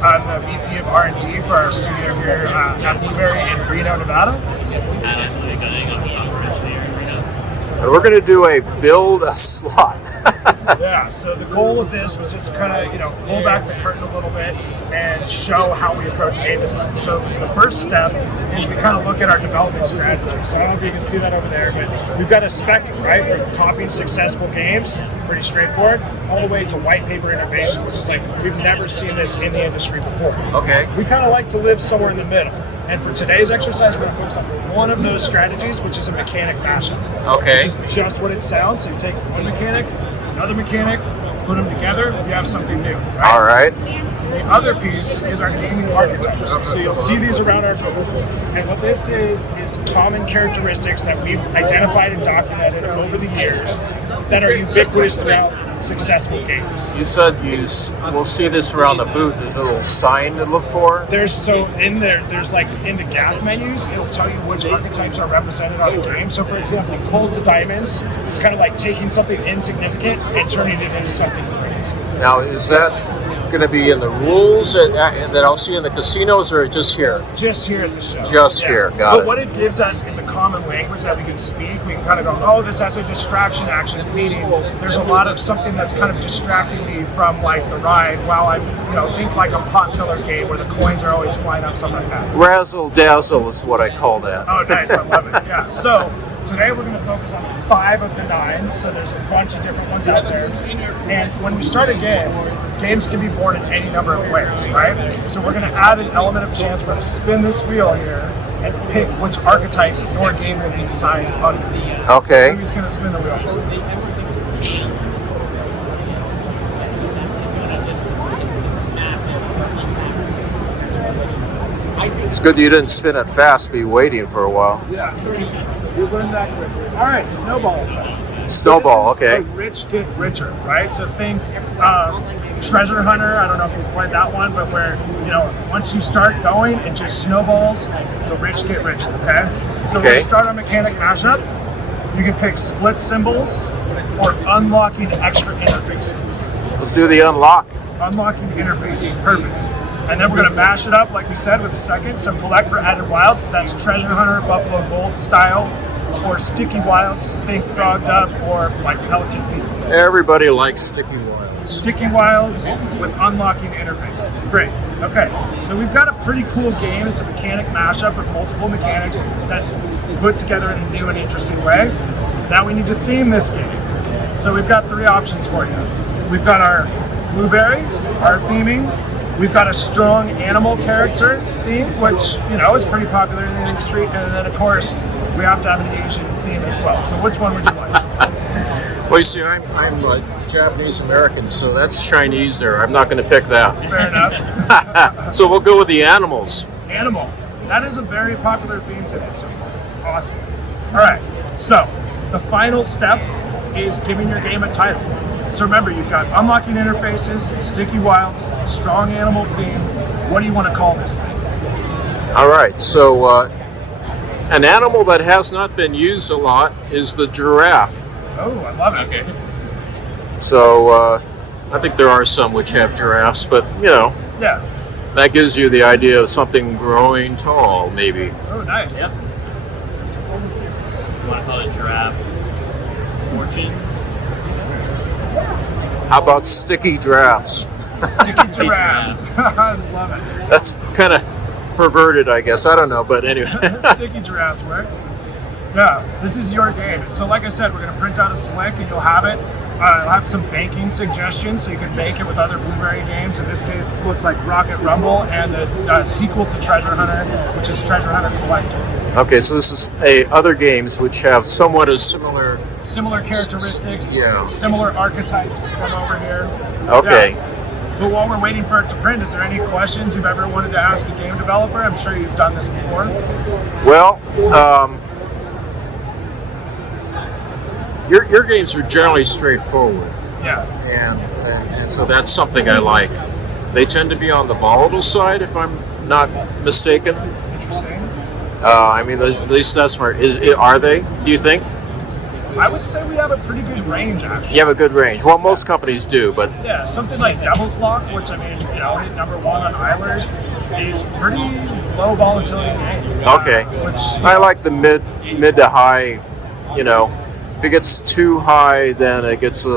I'm the VP of R&D for our studio here at Bluberi in Reno, Nevada. And I'm Lee Gunning. I'm a software engineer in Reno. And we're going to do a build a slot. Yeah, so the goal of this was just kind of, pull back the curtain a little bit and show how we approach game design. So the first step is we kind of look at our development strategy. So I don't know if you can see that over there, but we've got a spectrum, right? From copying successful games, pretty straightforward, all the way to white paper innovation, which is like, we've never seen this in the industry before. Okay. We kind of like to live somewhere in the middle. And for today's exercise, we're going to focus on one of those strategies, which is a mechanic mashup. Okay. Which is just what it sounds. So you take one mechanic, another mechanic, put them together, you have something new. Right? All right. The other piece is our gaming archetypes. So you'll see these around our booth. And what this is common characteristics that we've identified and documented over the years that are ubiquitous throughout successful games. You said we'll see this around the booth. There's a little sign to look for. There's like in the GAF menus, it'll tell you which archetypes are represented on the game. So for example, Pulls of Diamonds is kind of like taking something insignificant and turning it into something great. Now, is that going to be in the rules that I'll see in the casinos, or just here? Just here at the show. Just here, got it. But what it gives us is a common language that we can speak. We can kind of go, oh, this has a distraction action, meaning there's a lot of something that's kind of distracting me from like the ride while I'm, think like a pot filler game where the coins are always flying out, something like that. Razzle dazzle is what I call that. Oh, nice, I love it. Yeah. So today we're going to focus on 5 of the 9. So there's a bunch of different ones out there. And when we start a game, games can be born in any number of ways, right? So we're going to add an element of chance. We're going to spin this wheel here and pick which archetype your game will be designed under. Okay. Who's going to spin the wheel? It's good you didn't spin it fast, be waiting for a while. Yeah, you learned that quickly. All right, snowball effect. Snowball, so this okay. is a rich get richer, right? So think Treasure Hunter. I don't know if you've played that one, but where once you start going, it just snowballs. The rich get richer. Okay. So we're gonna start our mechanic mashup. You can pick split symbols or unlocking extra interfaces. Let's do the unlock. Unlocking interfaces, perfect. And then we're going to mash it up, like we said, with a second. So collect for added wilds. That's Treasure Hunter, Buffalo Gold style, or Sticky Wilds, think Frogged Up, or like Pelican Feet. Everybody likes Sticky Wilds. Sticky Wilds with unlocking interfaces. Great. Okay, so we've got a pretty cool game. It's a mechanic mashup with multiple mechanics that's put together in a new and interesting way. Now we need to theme this game. So we've got 3 options for you. We've got our Bluberi, our theming. We've got a strong animal character theme, which, is pretty popular in the industry. And then, of course, we have to have an Asian theme as well. So which one would you like? Well, you see, I'm Japanese American, so that's Chinese there. I'm not going to pick that. Fair enough. So we'll go with the animals. Animal. That is a very popular theme today so far. Awesome. All right. So the final step is giving your game a title. So remember, you've got unlocking interfaces, sticky wilds, strong animal themes. What do you want to call this thing? All right, so an animal that has not been used a lot is the giraffe. Oh, I love it. Okay. So I think there are some which have giraffes, but Yeah. that gives you the idea of something growing tall, maybe. Oh, nice. Yep. You want to call it Giraffe Fortunes? How about sticky giraffes? Sticky giraffes. I love it. That's kind of perverted, I guess. I don't know, but anyway. Sticky giraffes works. Yeah, this is your game. So like I said, we're going to print out a slick and you'll have it. I'll have some banking suggestions so you can bank it with other Bluberi games. In this case, it looks like Rocket Rumble and the sequel to Treasure Hunter, which is Treasure Hunter Collector. Okay, so this is other games which have somewhat a similar characteristics, yeah. Similar archetypes from over here. Okay. Yeah. But while we're waiting for it to print, is there any questions you've ever wanted to ask a game developer? I'm sure you've done this before. Well, your games are generally straightforward. Yeah. And so that's something I like. They tend to be on the volatile side, if I'm not mistaken. Interesting. I mean, at least that's where are they? Do you think? I would say we have a pretty good range, actually. You have a good range. Well, most companies do, but Yeah, something like Devil's Lock, which I mean, you know, is #1 on Eilers, is pretty low volatility game. okay. Which I like the mid to high. You know, if it gets too high, then it gets a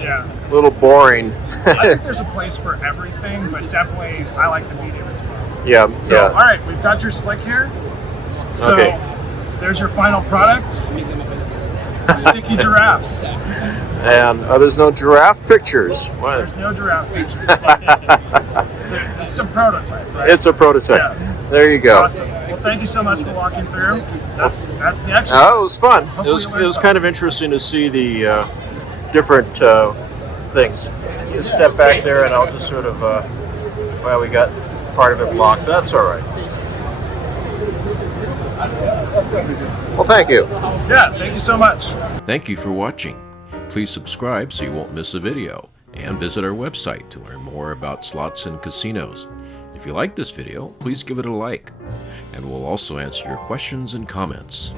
yeah. little boring. I think there's a place for everything, but definitely I like the medium as well. Yeah, So, yeah. all right, we've got your slick here. So, Okay. there's your final product. Sticky giraffes. And there's no giraffe pictures. What? There's no giraffe pictures. It's a prototype, right? It's a prototype. Yeah. There you go. Awesome. Well, thank you so much for walking through. That's the exercise. Oh, it was fun. Hopefully you It learned was something. kind of interesting to see the different things. You step back there, and I'll just sort of. Well, we got part of it blocked. That's all right. Well, thank you. Yeah, thank you so much. Thank you for watching. Please subscribe so you won't miss a video, and visit our website to learn more about slots and casinos. If you like this video, please give it a like, and we'll also answer your questions and comments.